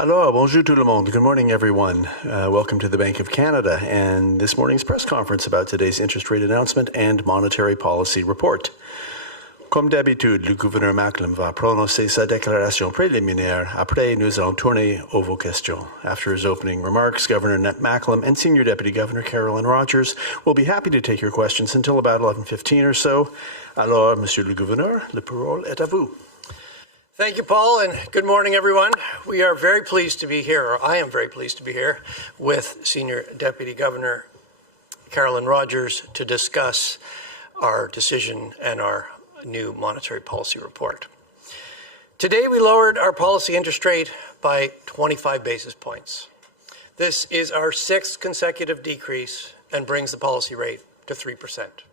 Alors, bonjour tout le monde. Good morning, everyone. Welcome to the Bank of Canada and this morning's press conference about today's interest rate announcement and monetary policy report. Comme d'habitude, le gouverneur Macklem va prononcer sa déclaration préliminaire. Après, nous allons tourner aux vos questions. After his opening remarks, Governor Macklem and Senior Deputy Governor Carolyn Rogers will be happy to take your questions until about 11:15 or so. Alors, Monsieur le Gouverneur, la parole est à vous. Thank you, Paul, and good morning, everyone. We are very pleased to be here, or I am very pleased to be here, with Senior Deputy Governor Carolyn Rogers to discuss our decision and our new monetary policy report. Today, we lowered our policy interest rate by 25 basis points. This is our sixth consecutive decrease and brings the policy rate to 3%.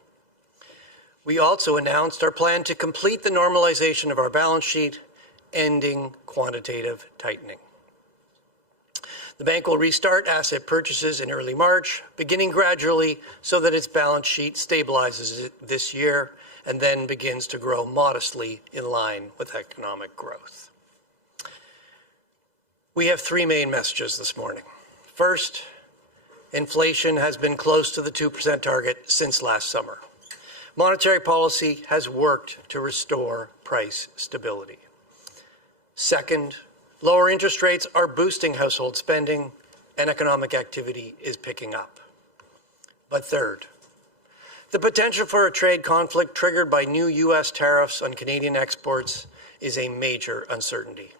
We also announced our plan to complete the normalization of our balance sheet, ending quantitative tightening. The bank will restart asset purchases in early March, beginning gradually so that its balance sheet stabilizes this year and then begins to grow modestly in line with economic growth. We have three main messages this morning. First, inflation has been close to the 2% target since last summer. Monetary policy has worked to restore price stability. Second, lower interest rates are boosting household spending and economic activity is picking up. But third, the potential for a trade conflict triggered by new U.S. tariffs on Canadian exports is a major uncertainty.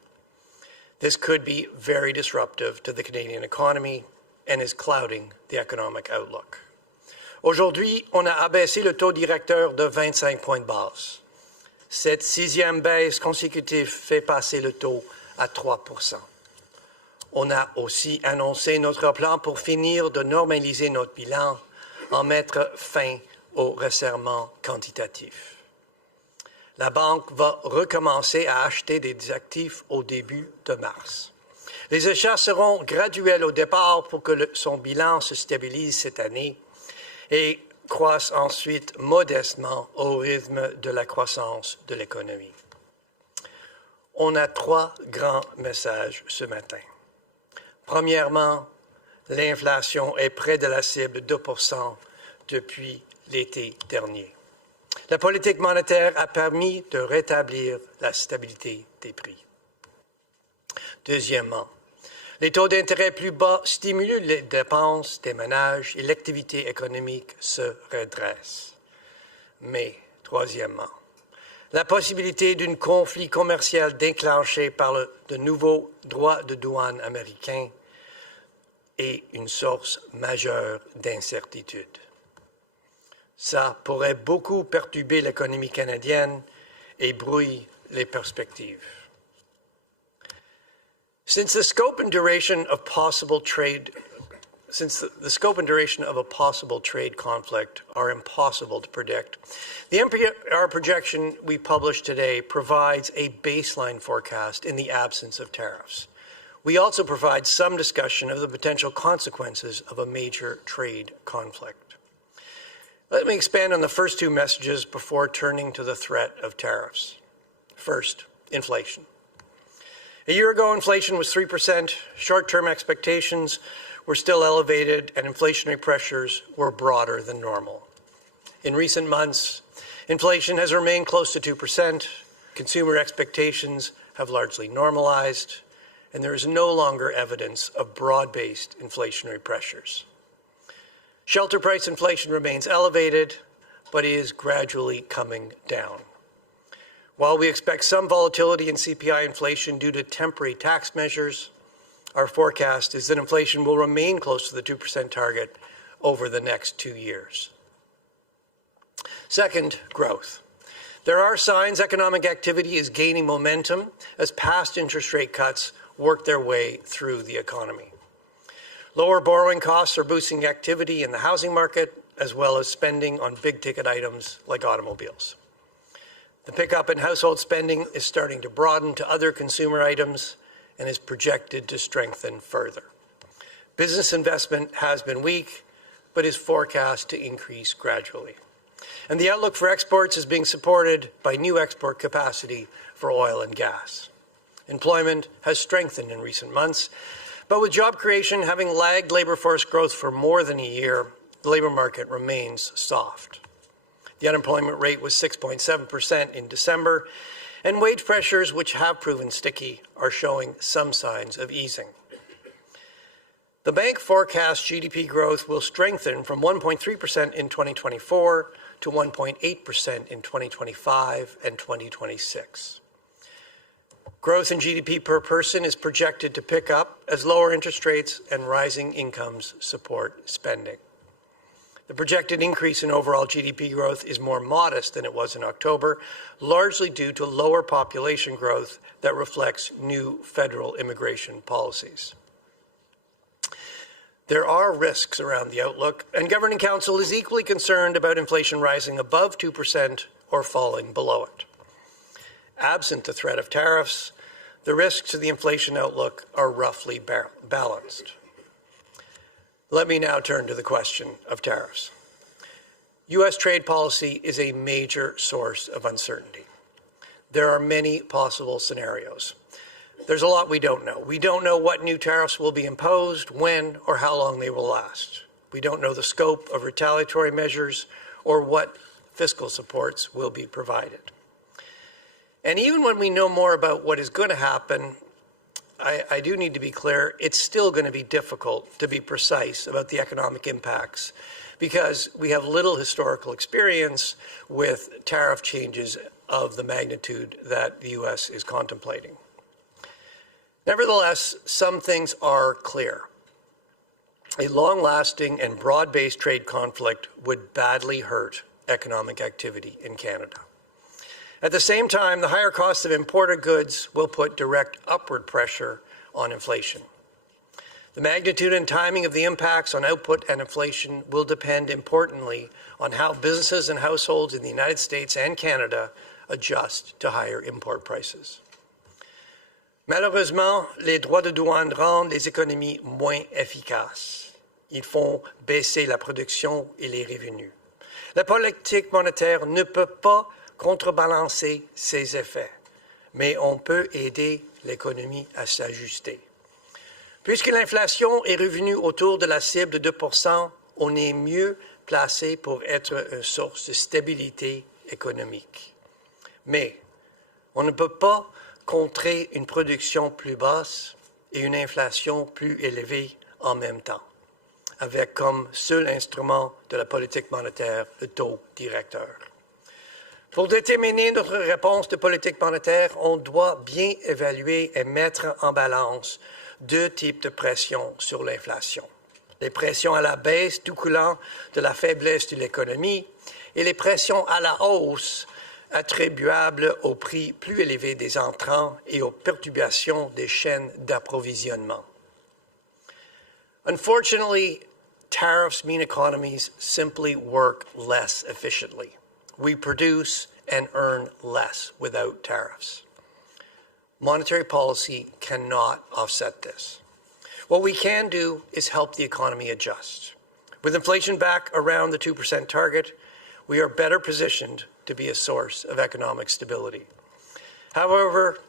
This could be very disruptive to the Canadian economy and is clouding the economic outlook. Aujourd'hui, on a abaissé le taux directeur de 25 points de base. Cette sixième baisse consécutive fait passer le taux à 3%. On a aussi annoncé notre plan pour finir de normaliser notre bilan, en mettre fin au resserrement quantitatif. La banque va recommencer à acheter des actifs au début de mars. Les achats seront graduels au départ pour que son bilan se stabilise cette année et croissent ensuite modestement au rythme de la croissance de l'économie. On a trois grands messages ce matin. Premièrement, l'inflation est près de la cible de 2% depuis l'été dernier. La politique monétaire a permis de rétablir la stabilité des prix. Deuxièmement, les taux d'intérêt plus bas stimulent les dépenses des ménages et l'activité économique se redresse. Mais, troisièmement, la possibilité d'un conflit commercial déclenché par de nouveaux droits de douane américains est une source majeure d'incertitude. Ça pourrait beaucoup perturber l'économie canadienne et brouiller les perspectives. Since the scope and duration of a possible trade conflict are impossible to predict, the NPR projection we published today provides a baseline forecast in the absence of tariffs. We also provide some discussion of the potential consequences of a major trade conflict. Let me expand on the first two messages before turning to the threat of tariffs. First, inflation. A year ago, inflation was 3%. Short-term expectations were still elevated, and inflationary pressures were broader than normal. In recent months, inflation has remained close to 2%. Consumer expectations have largely normalized, and there is no longer evidence of broad-based inflationary pressures. Shelter price inflation remains elevated, but is gradually coming down. While we expect some volatility in CPI inflation due to temporary tax measures, our forecast is that inflation will remain close to the 2% target over the next 2 years. Second, growth. There are signs economic activity is gaining momentum as past interest rate cuts work their way through the economy. Lower borrowing costs are boosting activity in the housing market, as well as spending on big-ticket items like automobiles. The pickup in household spending is starting to broaden to other consumer items and is projected to strengthen further. Business investment has been weak, but is forecast to increase gradually. And the outlook for exports is being supported by new export capacity for oil and gas. Employment has strengthened in recent months, but with job creation having lagged labor force growth for more than a year, the labor market remains soft. The unemployment rate was 6.7% in December, and wage pressures, which have proven sticky, are showing some signs of easing. The bank forecasts GDP growth will strengthen from 1.3% in 2024 to 1.8% in 2025 and 2026. Growth in GDP per person is projected to pick up as lower interest rates and rising incomes support spending. The projected increase in overall GDP growth is more modest than it was in October, largely due to lower population growth that reflects new federal immigration policies. There are risks around the outlook, and Governing Council is equally concerned about inflation rising above 2% or falling below it. Absent the threat of tariffs, the risks to the inflation outlook are roughly balanced. Let me now turn to the question of tariffs. U.S. trade policy is a major source of uncertainty. There are many possible scenarios. There's a lot we don't know. We don't know what new tariffs will be imposed, when, or how long they will last. We don't know the scope of retaliatory measures or what fiscal supports will be provided. And even when we know more about what is going to happen, I do need to be clear, it's still going to be difficult to be precise about the economic impacts because we have little historical experience with tariff changes of the magnitude that the U.S. is contemplating. Nevertheless, some things are clear. A long-lasting and broad-based trade conflict would badly hurt economic activity in Canada. At the same time, the higher cost of imported goods will put direct upward pressure on inflation. The magnitude and timing of the impacts on output and inflation will depend importantly on how businesses and households in the United States and Canada adjust to higher import prices. Malheureusement, les droits de douane rendent les économies moins efficaces. Ils font baisser la production et les revenus. La politique monétaire ne peut pas contrebalancer ces effets, mais on peut aider l'économie à s'ajuster. Puisque l'inflation est revenue autour de la cible de 2%, on est mieux placé pour être une source de stabilité économique. Mais on ne peut pas contrer une production plus basse et une inflation plus élevée en même temps, avec comme seul instrument de la politique monétaire le taux directeur. Pour déterminer notre réponse de politique monétaire, on doit bien évaluer et mettre en balance deux types de pressions sur l'inflation. Les pressions à la baisse découlant de la faiblesse de l'économie et les pressions à la hausse attribuables au prix plus élevé des entrants et aux perturbations des chaînes d'approvisionnement. Unfortunately, tariffs mean economies simply work less efficiently. We produce and earn less without tariffs. Monetary policy cannot offset this. What we can do is help the economy adjust. With inflation back around the 2% target, we are better positioned to be a source of economic stability. However,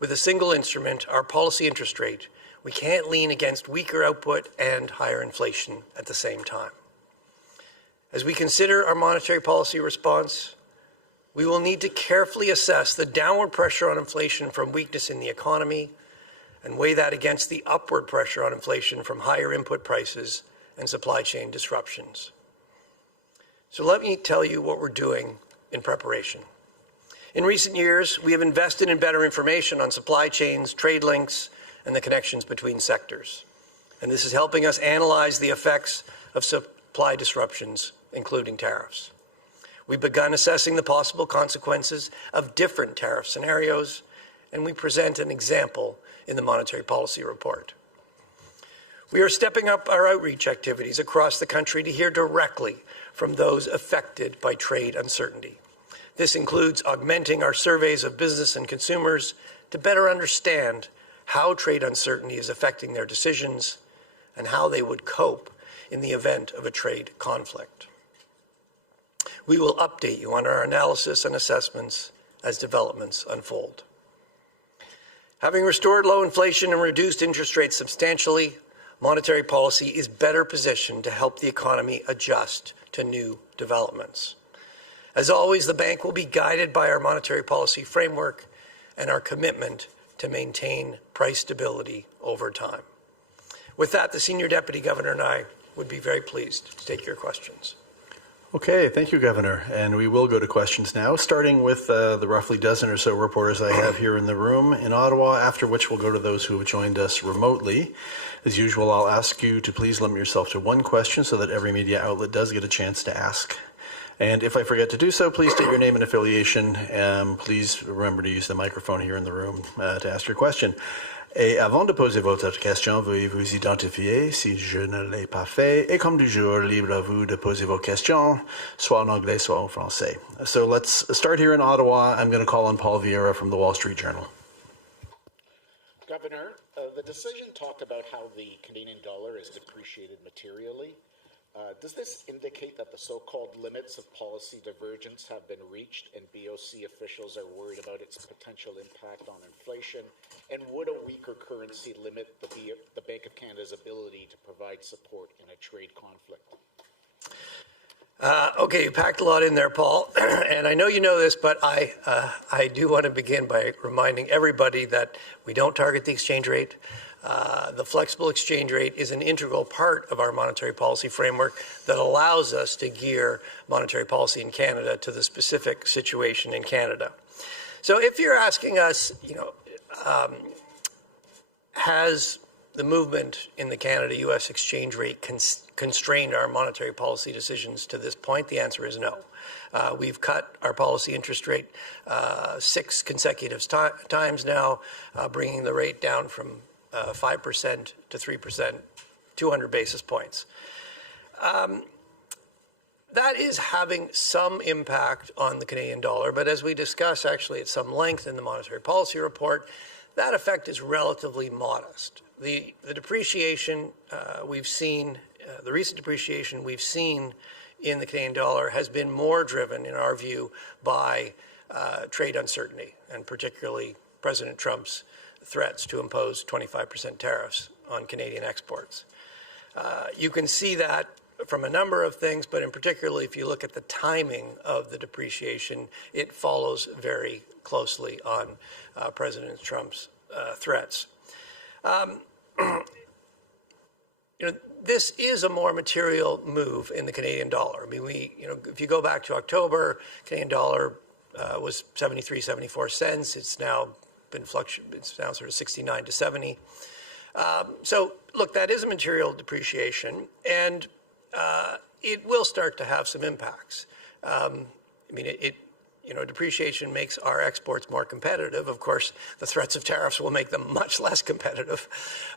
with a single instrument, our policy interest rate, we can't lean against weaker output and higher inflation at the same time. As we consider our monetary policy response, we will need to carefully assess the downward pressure on inflation from weakness in the economy and weigh that against the upward pressure on inflation from higher input prices and supply chain disruptions. So let me tell you what we're doing in preparation. In recent years, we have invested in better information on supply chains, trade links, and the connections between sectors. And this is helping us analyze the effects of supply disruptions, including tariffs. We've begun assessing the possible consequences of different tariff scenarios, and we present an example in the Monetary Policy Report. We are stepping up our outreach activities across the country to hear directly from those affected by trade uncertainty. This includes augmenting our surveys of business and consumers to better understand how trade uncertainty is affecting their decisions and how they would cope in the event of a trade conflict. We will update you on our analysis and assessments as developments unfold. Having restored low inflation and reduced interest rates substantially, monetary policy is better positioned to help the economy adjust to new developments. As always, the bank will be guided by our monetary policy framework and our commitment to maintain price stability over time. With that, the Senior Deputy Governor and I would be very pleased to take your questions. Okay, thank you, Governor. And we will go to questions now, starting with the roughly dozen or so reporters I have here in the room in Ottawa, after which we'll go to those who have joined us remotely. As usual, I'll ask you to please limit yourself to one question so that every media outlet does get a chance to ask. And if I forget to do so, please state your name and affiliation. Please remember to use the microphone here in the room to ask your question. Et avant de poser votre question, veuillez vous identifier si je ne l'ai pas fait. Et comme toujours, libre à vous de poser vos questions, soit en anglais, soit en français. So let's start here in Ottawa. I'm going to call on Paul Vieira from the Wall Street Journal. Governor, the decision talked about how the Canadian dollar is depreciated materially. Does this indicate that the so-called limits of policy divergence have been reached and BOC officials are worried about its potential impact on inflation? And would a weaker currency limit the Bank of Canada's ability to provide support in a trade conflict? Okay, you packed a lot in there, Paul. And I know you know this, but I do want to begin by reminding everybody that we don't target the exchange rate. The flexible exchange rate is an integral part of our monetary policy framework that allows us to gear monetary policy in Canada to the specific situation in Canada. So if you're asking us, has the movement in the Canada-U.S. exchange rate constrained our monetary policy decisions to this point? The answer is no. We've cut our policy interest rate 6 consecutive times now, bringing the rate down from 5% to 3%, 200 basis points. That is having some impact on the Canadian dollar, but as we discuss actually at some length in the monetary policy report, that effect is relatively modest. The depreciation we've seen, the recent depreciation we've seen in the Canadian dollar has been more driven, in our view, by trade uncertainty, and particularly President Trump's threats to impose 25% tariffs on Canadian exports. You can see that from a number of things, but in particular, if you look at the timing of the depreciation, it follows very closely on President Trump's threats. This is a more material move in the Canadian dollar. I mean, if you go back to October, Canadian dollar was 73, 74 cents. It's now been fluctuating. It's now sort of 69 to 70. So, look, that is a material depreciation, and it will start to have some impacts. Depreciation makes our exports more competitive. Of course, the threats of tariffs will make them much less competitive.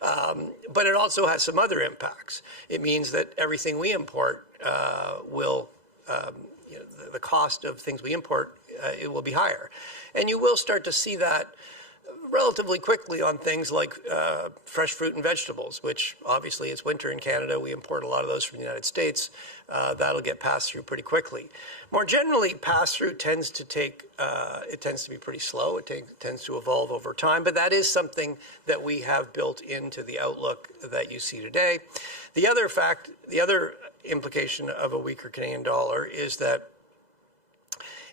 But it also has some other impacts. It means that everything we import the cost of things we import, it will be higher. And you will start to see that relatively quickly on things like fresh fruit and vegetables, which obviously it's winter in Canada. We import a lot of those from the United States. That'll get passed through pretty quickly. More generally, pass-through tends to be pretty slow. It tends to evolve over time, but that is something that we have built into the outlook that you see today. The other implication of a weaker Canadian dollar is that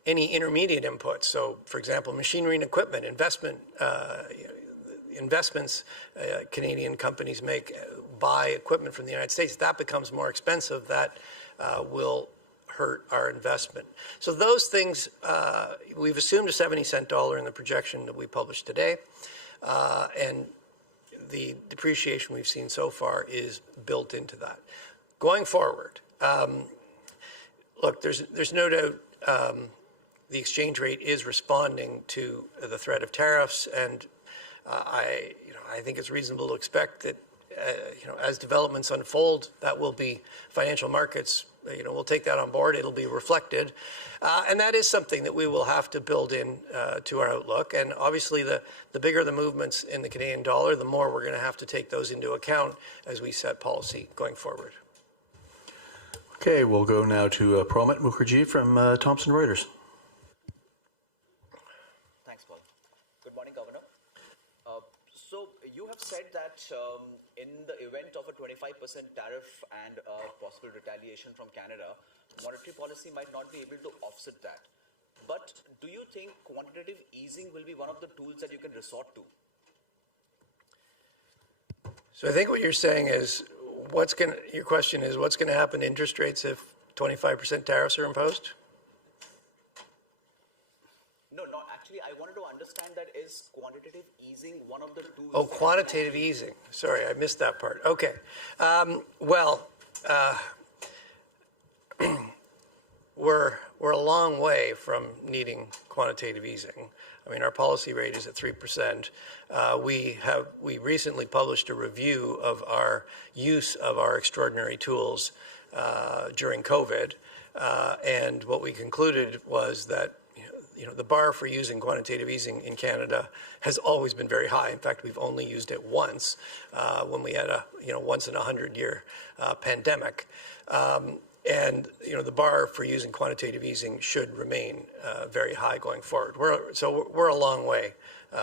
any intermediate inputs, so for example, machinery and equipment, investments Canadian companies make, buy equipment from the United States, that becomes more expensive. That will hurt our investment. So those things, we've assumed a 70-cent dollar in the projection that we published today, and the depreciation we've seen so far is built into that. Going forward, look, there's no doubt the exchange rate is responding to the threat of tariffs, and I think it's reasonable to expect that as developments unfold, that will be financial markets. We'll take that on board. It'll be reflected, and that is something that we will have to build in to our outlook. And obviously, the bigger the movements in the Canadian dollar, the more we're going to have to take those into account as we set policy going forward. Okay, we'll go now to Promit Mukherjee from Thomson Reuters. Thanks, Paul. Good morning, Governor. said that in the event of a 25% tariff and possible retaliation from Canada, monetary policy might not be able to offset that. But do you think quantitative easing will be one of the tools that you can resort to? So I think what you're saying is, your question is, what's going to happen to interest rates if 25% tariffs are imposed? No, not actually. I wanted to understand that is quantitative easing one of the tools? Oh, quantitative easing. Sorry, I missed that part. Okay. We're a long way from needing quantitative easing. I mean, our policy rate is at 3%. We recently published a review of our use of our extraordinary tools during COVID, and what we concluded was that the bar for using quantitative easing in Canada has always been very high. In fact, we've only used it once when we had a once in a 100-year pandemic. And the bar for using quantitative easing should remain very high going forward. We're a long way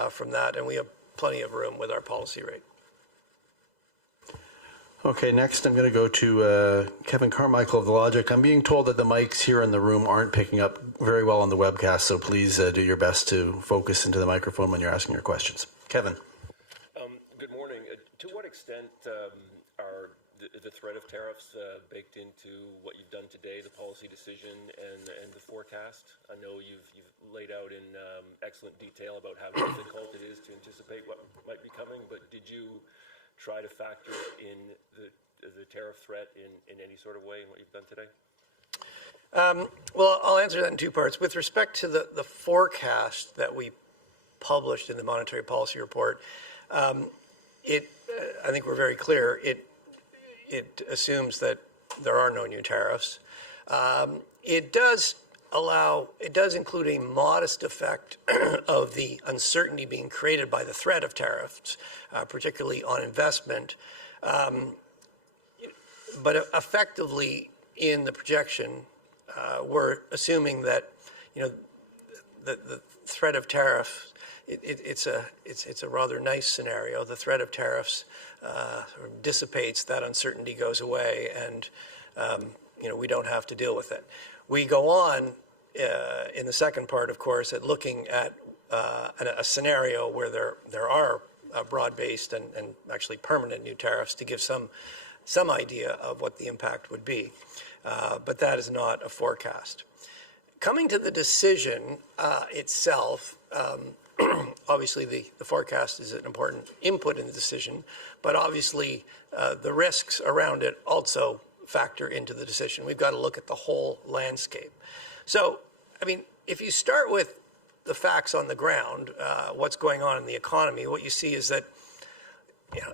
from that, and we have plenty of room with our policy rate. Okay, next I'm going to go to Kevin Carmichael of The Logic. I'm being told that the mics here in the room aren't picking up very well on the webcast, so please do your best to focus into the microphone when you're asking your questions. Kevin. Good morning. To what extent are the threat of tariffs baked into what you've done today, the policy decision and the forecast? I know you've laid out in excellent detail about how difficult it is to anticipate what might be coming, but did you try to factor in the tariff threat in any sort of way in what you've done today? Well, I'll answer that in two parts. With respect to the forecast that we published in the Monetary Policy Report, I think we're very clear. It assumes that there are no new tariffs. It does include a modest effect of the uncertainty being created by the threat of tariffs, particularly on investment. But effectively, in the projection, we're assuming that the threat of tariffs. It's a rather nice scenario. The threat of tariffs sort of dissipates, that uncertainty goes away, and we don't have to deal with it. We go on in the second part, of course, at looking at a scenario where there are broad-based and actually permanent new tariffs to give some idea of what the impact would be. But that is not a forecast. Coming to the decision itself, obviously the forecast is an important input in the decision, but obviously the risks around it also factor into the decision. We've got to look at the whole landscape. So, I mean, if you start with the facts on the ground, what's going on in the economy, what you see is that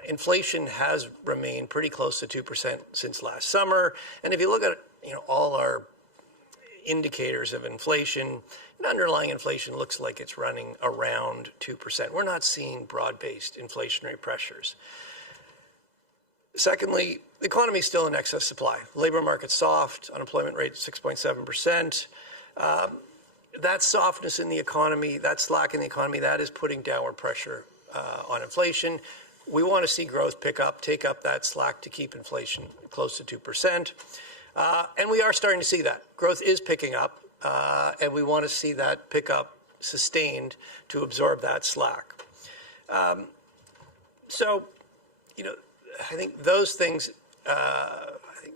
inflation has remained pretty close to 2% since last summer. And if you look at all our indicators of inflation, underlying inflation looks like it's running around 2%. We're not seeing broad-based inflationary pressures. Secondly, the economy is still in excess supply. The labor market's soft, unemployment rate 6.7%. That softness in the economy, that slack in the economy, that is putting downward pressure on inflation. We want to see growth pick up, take up that slack to keep inflation close to 2%. And we are starting to see that. Growth is picking up, and we want to see that pick up sustained to absorb that slack. So, I think those things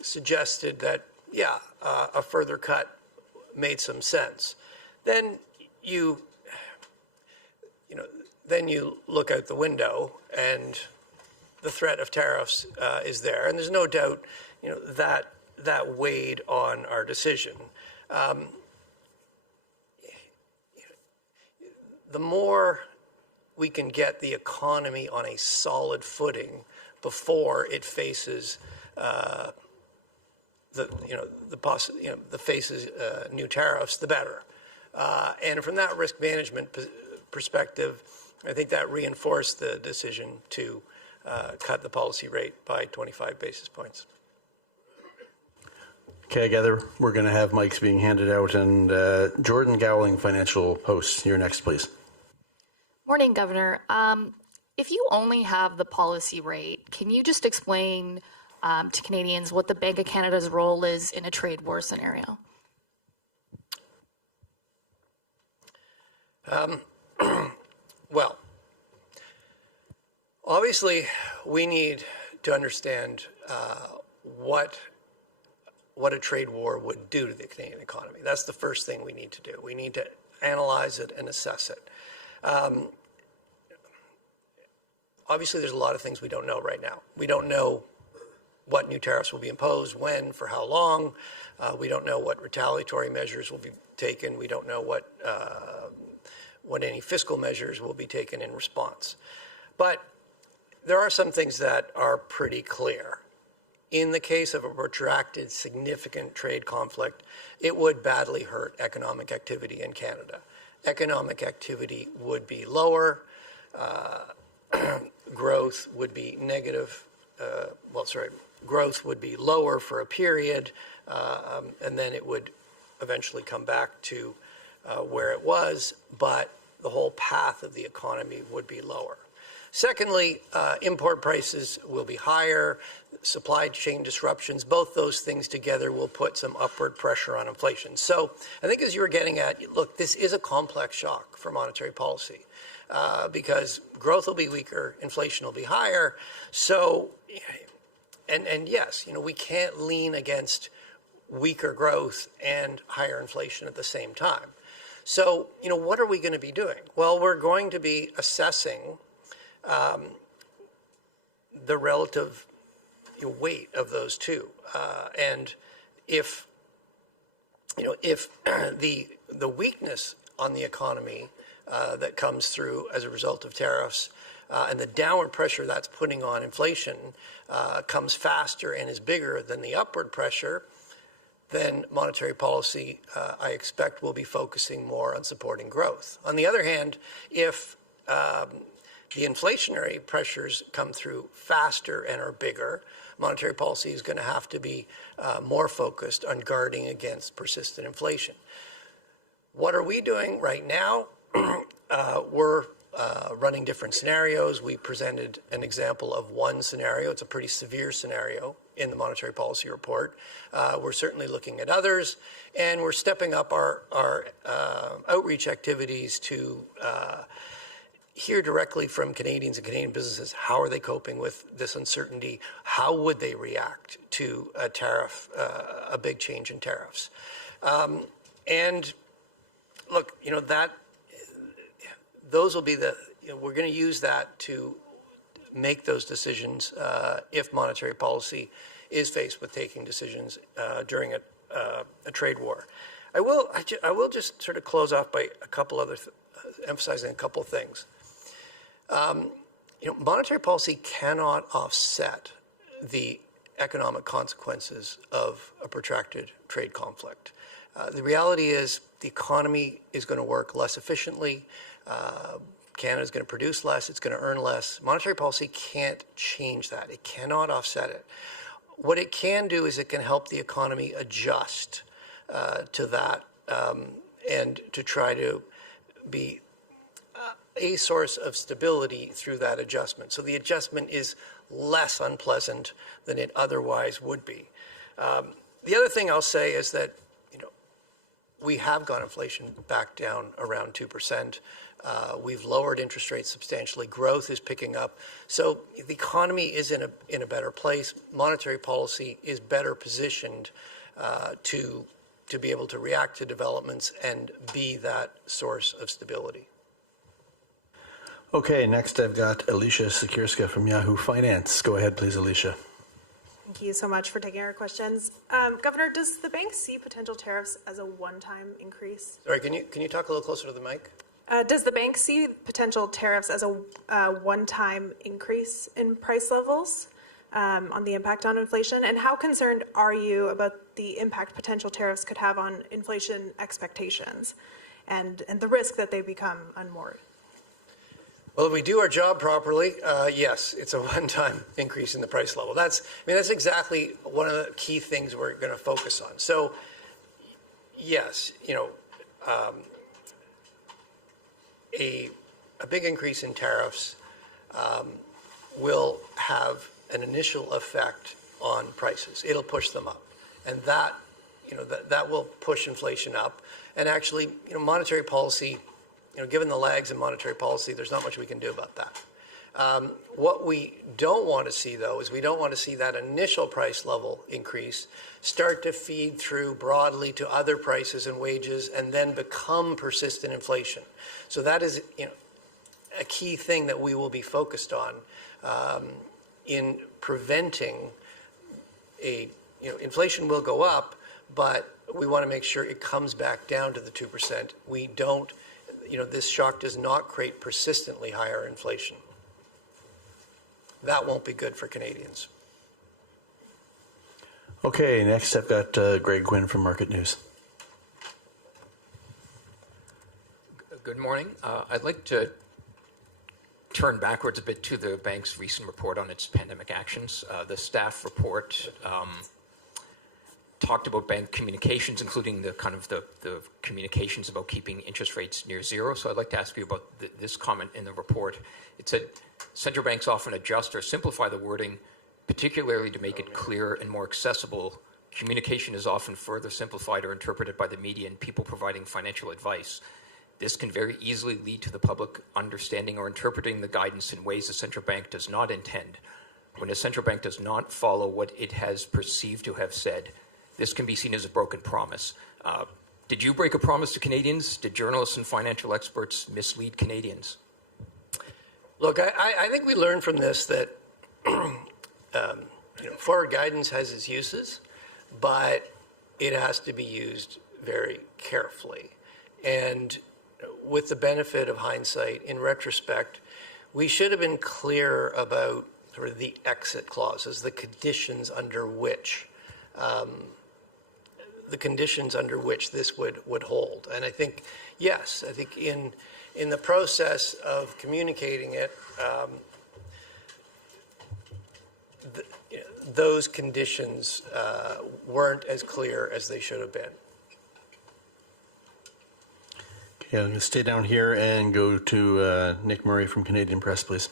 suggested that, a further cut made some sense. Then you look out the window, and the threat of tariffs is there, and there's no doubt, that weighed on our decision. The more we can get the economy on a solid footing before it faces new tariffs, the better. And from that risk management perspective, I think that reinforced the decision to cut the policy rate by 25 basis points. Okay, I gather we're going to have mics being handed out, and Jordan Gowling, Financial Post, you're next, please. Morning, Governor. if you only have the policy rate, can you just explain to Canadians what the Bank of Canada's role is in a trade war scenario? Well, obviously, we need to understand what a trade war would do to the Canadian economy. That's the first thing we need to do. We need to analyze it and assess it. Obviously, there's a lot of things we don't know right now. We don't know what new tariffs will be imposed, when, for how long. We don't know what retaliatory measures will be taken. We don't know what any fiscal measures will be taken in response. But there are some things that are pretty clear. In the case of a protracted, significant trade conflict, it would badly hurt economic activity in Canada. Economic activity would be lower, growth would be negative, growth would be lower for a period, and then it would eventually come back to where it was, but the whole path of the economy would be lower. Secondly, import prices will be higher, supply chain disruptions, both those things together will put some upward pressure on inflation. So I think as you were getting at, look, this is a complex shock for monetary policy because growth will be weaker, inflation will be higher. So, and yes, we can't lean against weaker growth and higher inflation at the same time. So, what are we going to be doing? Well, we're going to be assessing the relative weight of those two, and if the weakness on the economy that comes through as a result of tariffs and the downward pressure that's putting on inflation comes faster and is bigger than the upward pressure, then monetary policy, I expect, will be focusing more on supporting growth. On the other hand, if the inflationary pressures come through faster and are bigger, monetary policy is going to have to be more focused on guarding against persistent inflation. What are we doing right now? We're running different scenarios. We presented an example of one scenario. It's a pretty severe scenario in the monetary policy report. We're certainly looking at others, and we're stepping up our outreach activities to hear directly from Canadians and Canadian businesses. How are they coping with this uncertainty? How would they react to a tariff, a big change in tariffs? And look, those will be we're going to use that to make those decisions if monetary policy is faced with taking decisions during a trade war. I will just sort of close off by a couple other emphasizing a couple things. Monetary policy cannot offset the economic consequences of a protracted trade conflict. The reality is the economy is going to work less efficiently. Canada is going to produce less. It's going to earn less. Monetary policy can't change that. It cannot offset it. What it can do is it can help the economy adjust to that and to try to be a source of stability through that adjustment. So the adjustment is less unpleasant than it otherwise would be. The other thing I'll say is that we have got inflation back down around 2%. We've lowered interest rates substantially. Growth is picking up. So the economy is in a better place. Monetary policy is better positioned to be able to react to developments and be that source of stability. Okay, next I've got Alicia Sikirska from Yahoo Finance. Go ahead, please, Alicia. Thank you so much for taking our questions. Governor, does the bank see potential tariffs as a one-time increase? Sorry, can you talk a little closer to the mic? Does the bank see potential tariffs as a one-time increase in price levels on the impact on inflation? And how concerned are you about the impact potential tariffs could have on inflation expectations and the risk that they become unmoored? Well, if we do our job properly, yes, it's a one-time increase in the price level. That's exactly one of the key things we're going to focus on. So, yes, a big increase in tariffs will have an initial effect on prices. It'll push them up, and that will push inflation up. And actually, monetary policy, given the lags in monetary policy, there's not much we can do about that. What we don't want to see, though, is we don't want to see that initial price level increase start to feed through broadly to other prices and wages and then become persistent inflation. So that is a key thing that we will be focused on in preventing inflation will go up, but we want to make sure it comes back down to the 2%. We don't, this shock does not create persistently higher inflation. That won't be good for Canadians. Okay, next I've got Greg Gwynn from Market News. Good morning. I'd like to turn backwards a bit to the bank's recent report on its pandemic actions. The staff report talked about bank communications, including the communications about keeping interest rates near zero. So I'd like to ask you about this comment in the report. It said, central banks often adjust or simplify the wording, particularly to make it clear and more accessible. Communication is often further simplified or interpreted by the media and people providing financial advice. This can very easily lead to the public understanding or interpreting the guidance in ways the central bank does not intend. When a central bank does not follow what it has perceived to have said, this can be seen as a broken promise. Did you break a promise to Canadians? Did journalists and financial experts mislead Canadians? Look, I think we learned from this that forward guidance has its uses, but it has to be used very carefully. And with the benefit of hindsight, in retrospect, we should have been clear about sort of the exit clauses, the conditions under which this would hold. And I think, yes, I think in the process of communicating it, those conditions weren't as clear as they should have been. Okay, I'm going to stay down here and go to Nick Murray from Canadian Press, please.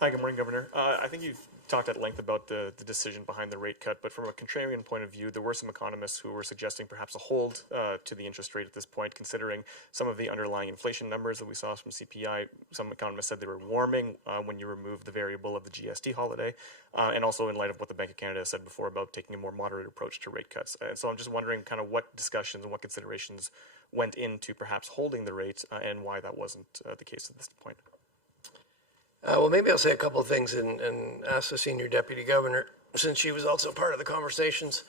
Hi, good morning, Governor. I think you've talked at length about the decision behind the rate cut, but from a contrarian point of view, there were some economists who were suggesting perhaps a hold to the interest rate at this point, considering some of the underlying inflation numbers that we saw from CPI. Some economists said they were warming when you remove the variable of the GST holiday, and also in light of what the Bank of Canada said before about taking a more moderate approach to rate cuts. And so I'm just wondering kind of what discussions and what considerations went into perhaps holding the rate and why that wasn't the case at this point. Well, maybe I'll say a couple of things and ask the Senior Deputy Governor, since she was also part of the conversations.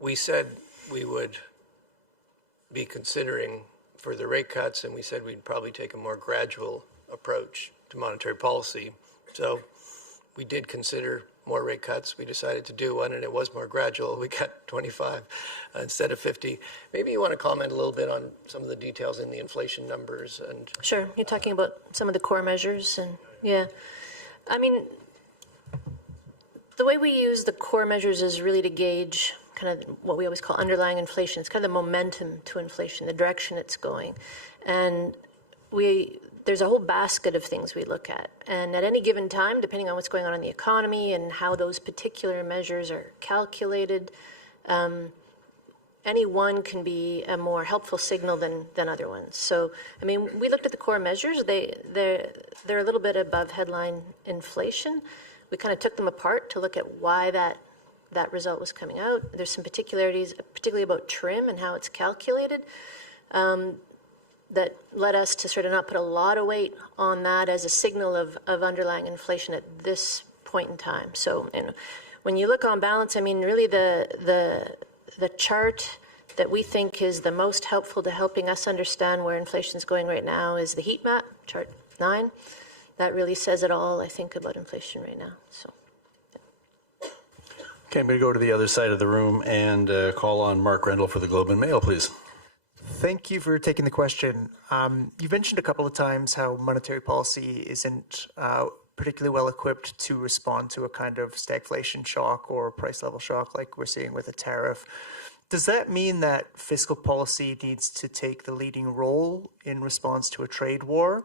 We said we would be considering further rate cuts, and we said we'd probably take a more gradual approach to monetary policy. So we did consider more rate cuts. We decided to do one, and it was more gradual. We cut 25 instead of 50. Maybe you want to comment a little bit on some of the details in the inflation numbers. And Sure. You're talking about some of the core measures, and yeah. I mean, the way we use the core measures is really to gauge kind of what we always call underlying inflation. It's kind of the momentum to inflation, the direction it's going. And there's a whole basket of things we look at. And at any given time, depending on what's going on in the economy and how those particular measures are calculated, any one can be a more helpful signal than other ones. So, I mean, we looked at the core measures. They're a little bit above headline inflation. We kind of took them apart to look at why that result was coming out. There's some particularities, particularly about trim and how it's calculated, that led us to sort of not put a lot of weight on that as a signal of underlying inflation at this point in time. So, when you look on balance, I mean, really the chart that we think is the most helpful to helping us understand where inflation is going right now is the heat map, chart 9. That really says it all, I think, about inflation right now. So. Okay, I'm going to go to the other side of the room and call on Mark Rendell for the Globe and Mail, please. Thank you for taking the question. You've mentioned a couple of times how monetary policy isn't particularly well equipped to respond to a kind of stagflation shock or price level shock like we're seeing with a tariff. Does that mean that fiscal policy needs to take the leading role in response to a trade war?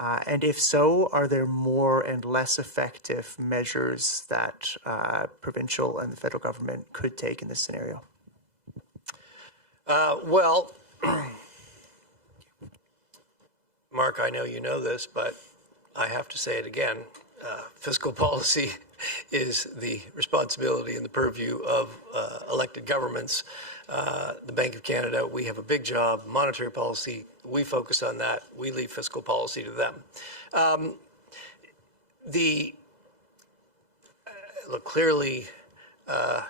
And if so, are there more and less effective measures that provincial and the federal government could take in this scenario? Well, Mark, I know you know this, but I have to say it again. Fiscal policy is the responsibility and the purview of elected governments. The Bank of Canada, we have a big job. Monetary policy, we focus on that. We leave fiscal policy to them. Look, clearly,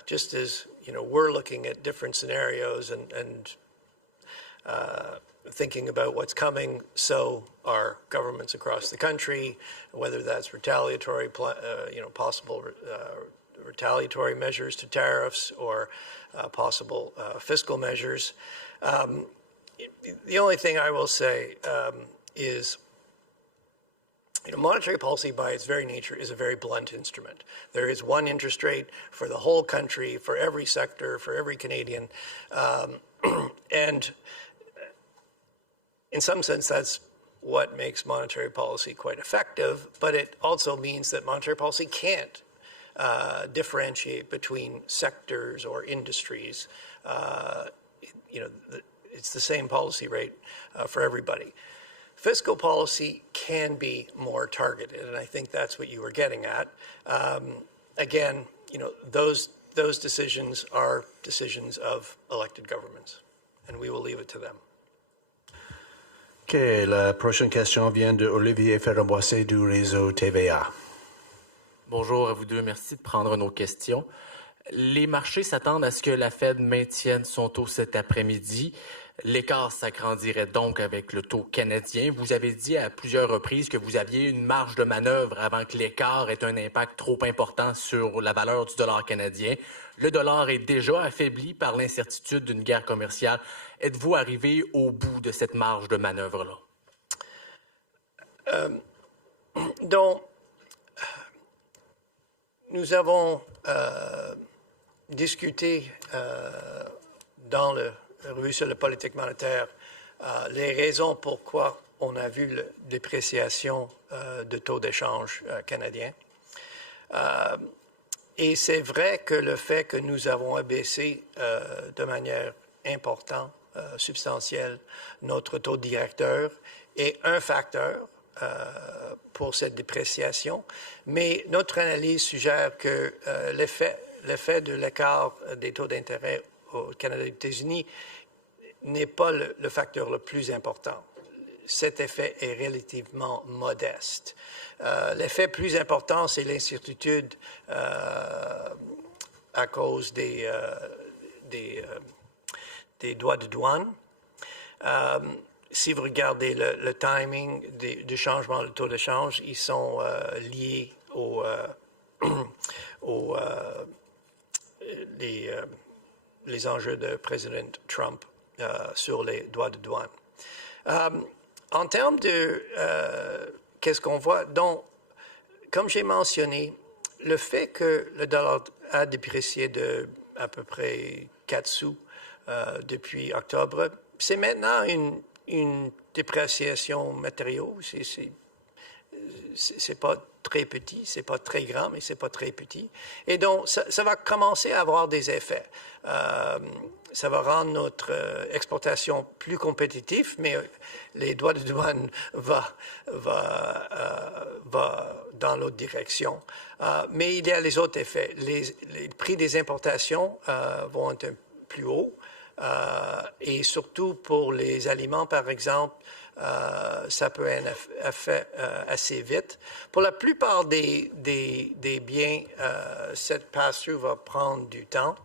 just as we're looking at different scenarios and thinking about what's coming, so are governments across the country, whether that's retaliatory, possible retaliatory measures to tariffs or possible fiscal measures. The only thing I will say is, monetary policy by its very nature is a very blunt instrument. There is one interest rate for the whole country, for every sector, for every Canadian, and in some sense, that's what makes monetary policy quite effective, but it also means that monetary policy can't differentiate between sectors or industries. It's the same policy rate for everybody. Fiscal policy can be more targeted, and I think that's what you were getting at. Again, those decisions are decisions of elected governments, and we will leave it to them. OK, la prochaine question vient de Olivier Ferramboissé du réseau TVA. Bonjour à vous deux, merci de prendre nos questions. Les marchés s'attendent à ce que la Fed maintienne son taux cet après-midi. L'écart s'agrandirait donc avec le taux canadien. Vous avez dit à plusieurs reprises que vous aviez une marge de manœuvre avant que l'écart ait un impact trop important sur la valeur du dollar canadien. Le dollar est déjà affaibli par l'incertitude d'une guerre commerciale. Êtes-vous arrivé au bout de cette marge de manœuvre-là? Donc, nous avons discuté dans le revue sur la politique monétaire les raisons pourquoi on a vu la dépréciation de taux d'échange canadien. Et c'est vrai que le fait que nous avons abaissé de manière importante, substantielle, notre taux directeur est un facteur pour cette dépréciation, mais notre analyse suggère que l'effet de l'écart des taux d'intérêt au Canada et aux États-Unis n'est pas le facteur le plus important. Cet effet est relativement modeste. L'effet plus important, c'est l'incertitude à cause des droits de douane. Si vous regardez le timing du changement de taux d'échange, ils sont liés les enjeux de président Trump sur les droits de douane. En termes de qu'est-ce qu'on voit, donc, comme j'ai mentionné, le fait que le dollar a déprécié de à peu près 4 sous depuis octobre, c'est maintenant une dépréciation matérielle. C'est pas très petit, c'est pas très grand, mais c'est pas très petit. Et donc, ça va commencer à avoir des effets. Ça va rendre notre exportation plus compétitive, mais les droits de douane va dans l'autre direction. Mais il y a les autres effets. Les prix des importations vont être plus hauts. Et surtout pour les aliments, par exemple, ça peut être un effet assez vite. Pour la plupart des biens, cette pass-through va prendre du temps,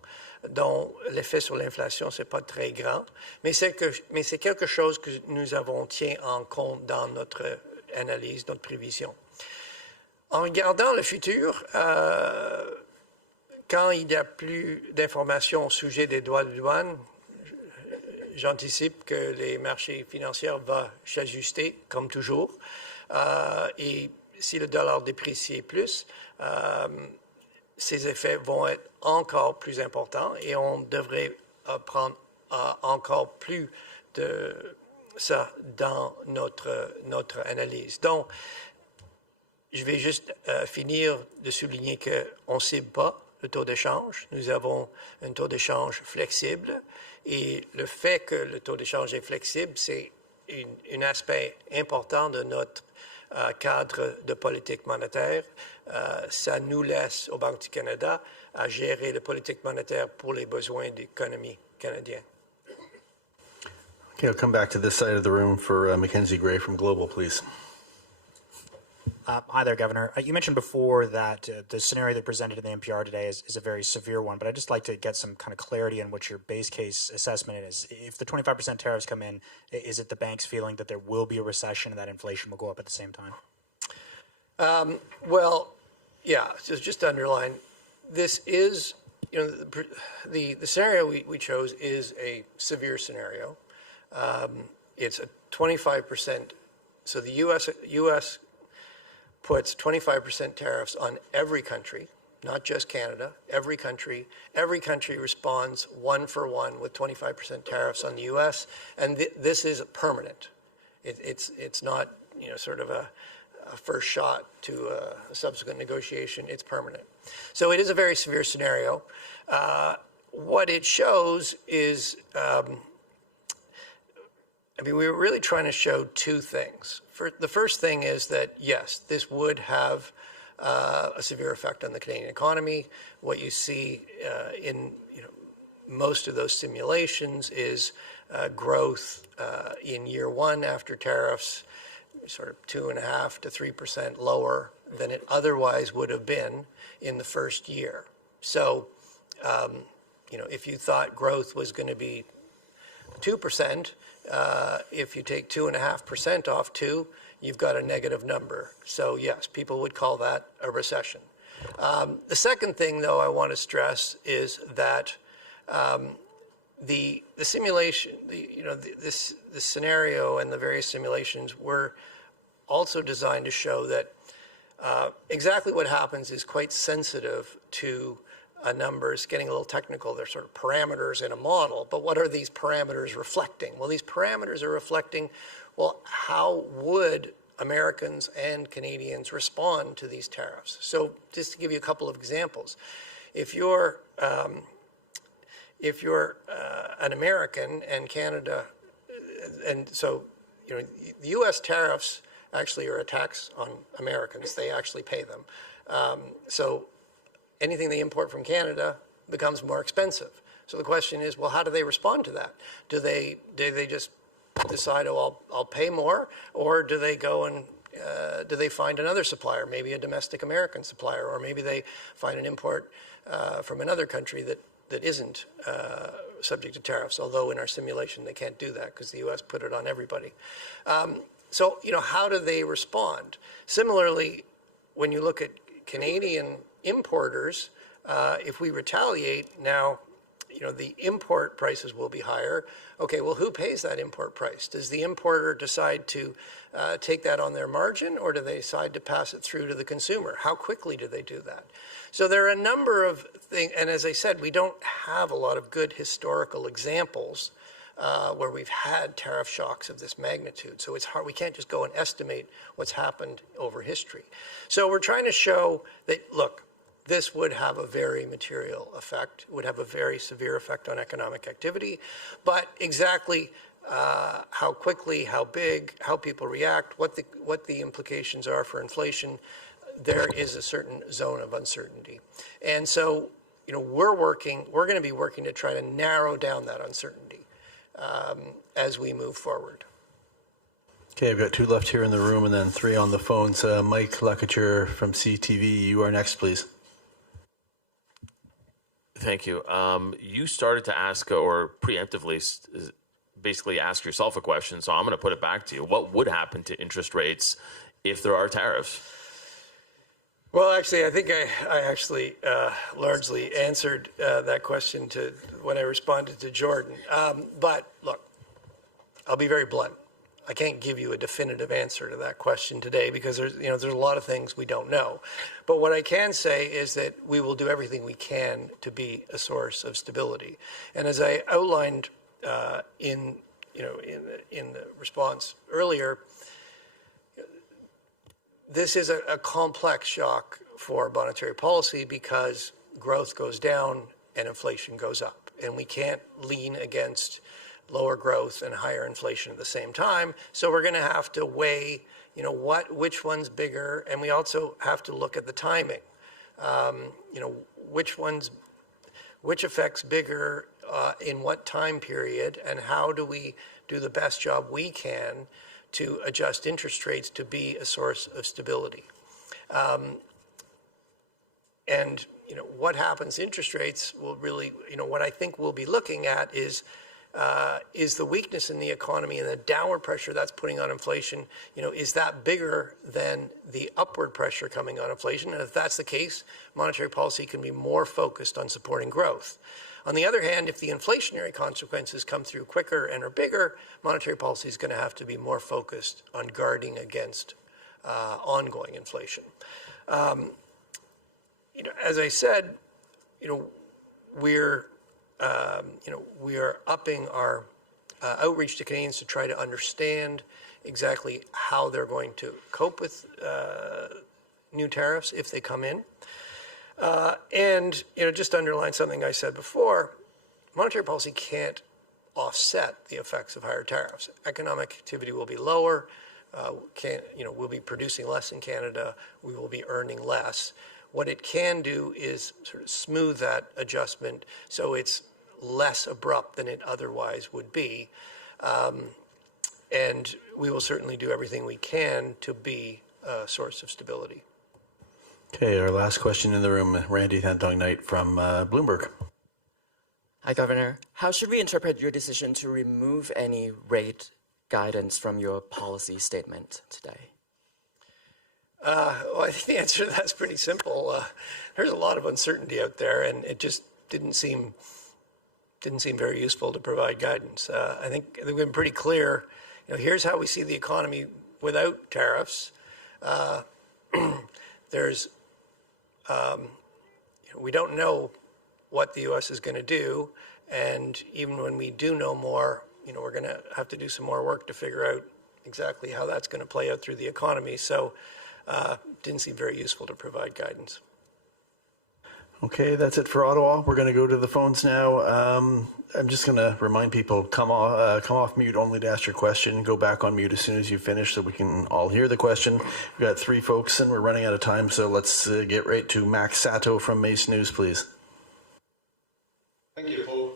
donc l'effet sur l'inflation, ce n'est pas très grand, mais c'est quelque chose que nous avons tient en compte dans notre analyse, notre prévision. En regardant le futur, quand il n'y a plus d'informations au sujet des droits de douane, j'anticipe que les marchés financiers vont s'ajuster, comme toujours. Et si le dollar déprécie plus, ces effets vont être encore plus importants et on devrait prendre encore plus de ça dans notre analyse. Donc, je vais juste finir de souligner qu'on ne cible pas le taux d'échange. Nous avons un taux d'échange flexible et le fait que le taux d'échange est flexible, c'est un aspect important de notre cadre de politique monétaire. Ça nous laisse aux banques du Canada à gérer la politique monétaire pour les besoins de l'économie canadienne. Okay, I'll come back to this side of the room for Mackenzie Gray from Global, please. Hi there, Governor. You mentioned before that the scenario that presented in the NPR today is a very severe one, but I'd just like to get some kind of clarity on what your base case assessment is. If the 25% tariffs come in, is it the bank's feeling that there will be a recession and that inflation will go up at the same time? Well, yeah, so just to underline, this is, the scenario we chose is a severe scenario. It's a 25%, so the U.S. puts 25% tariffs on every country, not just Canada, every country. Every country responds one for one with 25% tariffs on the U.S., and this is permanent. It's not, sort of a first shot to a subsequent negotiation. It's permanent. So it is a very severe scenario. What it shows is, we were really trying to show two things. The first thing is that, yes, this would have a severe effect on the Canadian economy. What you see in most of those simulations is growth in year one after tariffs, sort of 2.5% to 3% lower than it otherwise would have been in the first year. So, if you thought growth was going to be 2%, if you take 2.5% off 2, you've got a negative number. So yes, people would call that a recession. The second thing, though, I want to stress is that the simulation, this scenario and the various simulations were also designed to show that exactly what happens is quite sensitive to numbers. Getting a little technical, they're sort of parameters in a model, but what are these parameters reflecting? Well, these parameters are reflecting, how would Americans and Canadians respond to these tariffs? So just to give you a couple of examples, if you're an American and Canada, and so, the U.S. tariffs actually are a tax on Americans. They actually pay them. So anything they import from Canada becomes more expensive. So the question is, how do they respond to that? Do they just decide, I'll pay more, or do they go and do they find another supplier, maybe a domestic American supplier, or maybe they find an import from another country that isn't subject to tariffs, although in our simulation they can't do that because the U.S. put it on everybody. So, how do they respond? Similarly, when you look at Canadian importers, if we retaliate, now, the import prices will be higher. Okay, well, who pays that import price? Does the importer decide to take that on their margin, or do they decide to pass it through to the consumer? How quickly do they do that? So there are a number of things, and as I said, we don't have a lot of good historical examples where we've had tariff shocks of this magnitude. So it's hard, we can't just go and estimate what's happened over history. So we're trying to show that, look, this would have a very material effect, would have a very severe effect on economic activity, but exactly how quickly, how big, how people react, what the implications are for inflation, there is a certain zone of uncertainty. And so, we're going to be working to try to narrow down that uncertainty as we move forward. Okay, I've got 2 left here in the room and then 3 on the phones. Mike Lecouture from CTV, you are next, please. Thank you. You started to ask, or preemptively basically ask yourself a question, so I'm going to put it back to you. What would happen to interest rates if there are tariffs? Well, actually, I think I actually largely answered that question when I responded to Jordan. But look, I'll be very blunt. I can't give you a definitive answer to that question today because there's a lot of things we don't know. But what I can say is that we will do everything we can to be a source of stability. And as I outlined in the response earlier, this is a complex shock for monetary policy because growth goes down and inflation goes up. And we can't lean against lower growth and higher inflation at the same time. So we're going to have to weigh, which one's bigger, and we also have to look at the timing. Which affects bigger in what time period, and how do we do the best job we can to adjust interest rates to be a source of stability. And what happens to interest rates will really, what I think we'll be looking at is the weakness in the economy and the downward pressure that's putting on inflation, is that bigger than the upward pressure coming on inflation? And if that's the case, monetary policy can be more focused on supporting growth. On the other hand, if the inflationary consequences come through quicker and are bigger, monetary policy is going to have to be more focused on guarding against ongoing inflation. As I said, we are upping our outreach to Canadians to try to understand exactly how they're going to cope with new tariffs if they come in. And just to underline something I said before, monetary policy can't offset the effects of higher tariffs. Economic activity will be lower. We'll be producing less in Canada. We will be earning less. What it can do is sort of smooth that adjustment so it's less abrupt than it otherwise would be. And we will certainly do everything we can to be a source of stability. Okay, our last question in the room, Randy Thantong Knight from Bloomberg. Hi, Governor. How should we interpret your decision to remove any rate guidance from your policy statement today? Well, I think the answer to that's pretty simple. There's a lot of uncertainty out there, and it just didn't seem very useful to provide guidance. I think we've been pretty clear. Here's how we see the economy without tariffs. We don't know what the U.S. is going to do, and even when we do know more, we're going to have to do some more work to figure out exactly how that's going to play out through the economy. So, didn't seem very useful to provide guidance. Okay, that's it for Ottawa. We're going to go to the phones now. I'm just going to remind people, come off mute only to ask your question. Go back on mute as soon as you finish so we can all hear the question. We've got 3 folks and we're running out of time, so let's get right to Max Sato from Mace News, please. Thank you, Paul.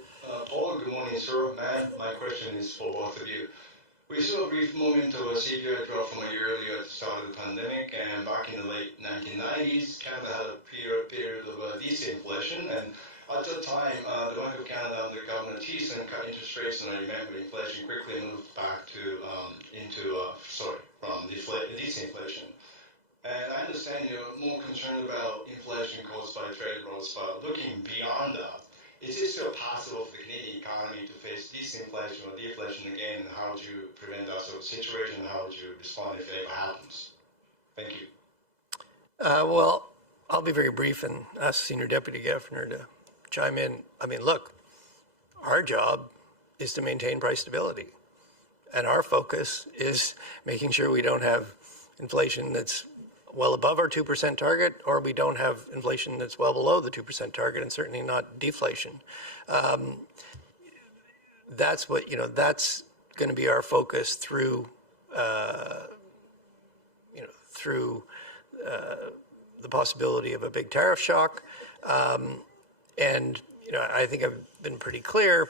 Paul, good morning, sir. My question is for both of you. We saw a brief moment of a CPI drop from a year earlier at the start of the pandemic, and back in the late 1990s, Canada had a period of disinflation, and at that time, the Bank of Canada under Governor Thiessen cut interest rates, and I remember inflation quickly moved back from disinflation. And I understand you're more concerned about inflation caused by trade wars, but looking beyond that, is it still possible for the Canadian economy to face disinflation or deflation again, and how would you prevent that sort of situation, and how would you respond if it ever happens? Thank you. Well, I'll be very brief and ask the Senior Deputy Governor to chime in. I mean, look, our job is to maintain price stability, and our focus is making sure we don't have inflation that's well above our 2% target, or we don't have inflation that's well below the 2% target, and certainly not deflation. That's what, that's going to be our focus through, the possibility of a big tariff shock. And, I think I've been pretty clear.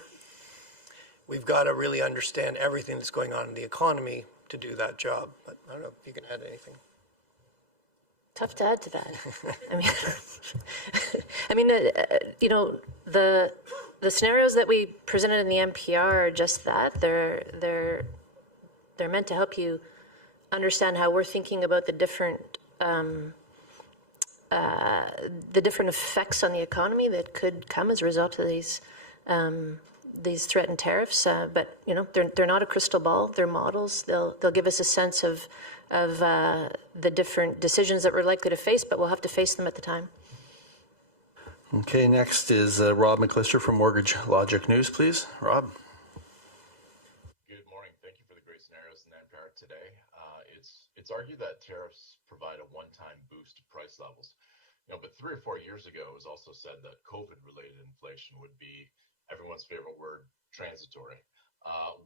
We've got to really understand everything that's going on in the economy to do that job. But I don't know if you can add anything. Tough to add to that. The scenarios that we presented in the NPR are just that. They're meant to help you understand how we're thinking about the different effects on the economy that could come as a result of these these threatened tariffs, but they're not a crystal ball. They're models. They'll give us a sense of the different decisions that we're likely to face, but we'll have to face them at the time. Okay, next is Rob McClister from Mortgage Logic News, please. Rob. Good morning. Thank you for the great scenarios in NPR today. It's argued that tariffs provide a one-time boost to price levels. But 3 or 4 years ago, it was also said that COVID-related inflation would be everyone's favorite word, transitory.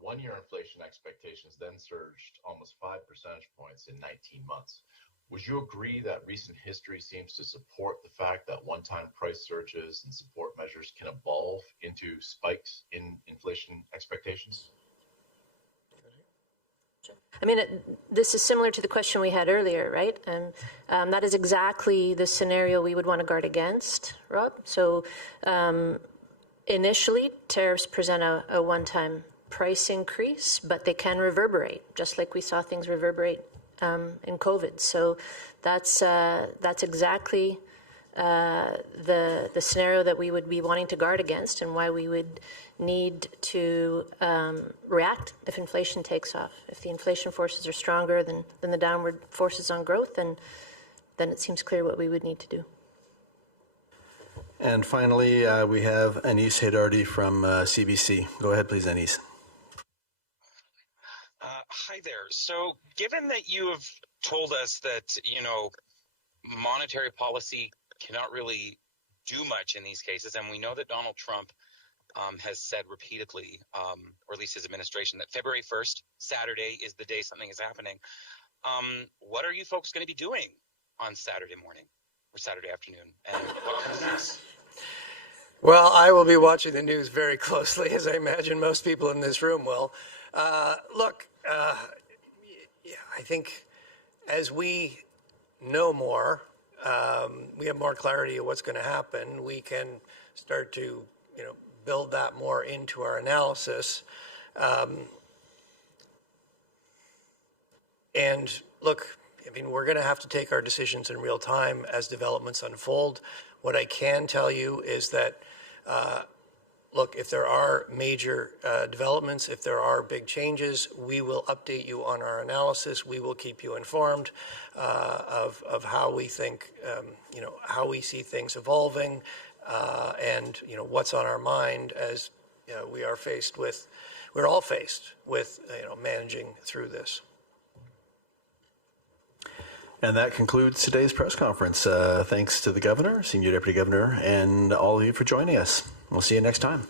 1-year inflation expectations then surged almost 5 percentage points in 19 months. Would you agree that recent history seems to support the fact that one-time price surges and support measures can evolve into spikes in inflation expectations? I mean, this is similar to the question we had earlier, right? And that is exactly the scenario we would want to guard against, Rob. So initially, tariffs present a one-time price increase, but they can reverberate, just like we saw things reverberate in COVID. So that's exactly the scenario that we would be wanting to guard against, and why we would need to react if inflation takes off. If the inflation forces are stronger than the downward forces on growth, then it seems clear what we would need to do. And finally, we have Anis Hedardi from CBC. Go ahead, please, Anis. Hi there. So given that you have told us that, monetary policy cannot really do much in these cases, and we know that Donald Trump has said repeatedly, or at least his administration, that February 1st, Saturday, is the day something is happening. What are you folks going to be doing on Saturday morning or Saturday afternoon? And what comes next? Well, I will be watching the news very closely, as I imagine most people in this room will. I think as we know more, we have more clarity of what's going to happen. We can start to, build that more into our analysis. And look, we're going to have to take our decisions in real time as developments unfold. What I can tell you is that, if there are major developments, if there are big changes, we will update you on our analysis. We will keep you informed of how we think, how we see things evolving, and what's on our mind as we're all faced with managing through this. And that concludes today's press conference. Thanks to the Governor, Senior Deputy Governor, and all of you for joining us. We'll see you next time.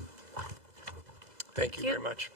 Thank you very much.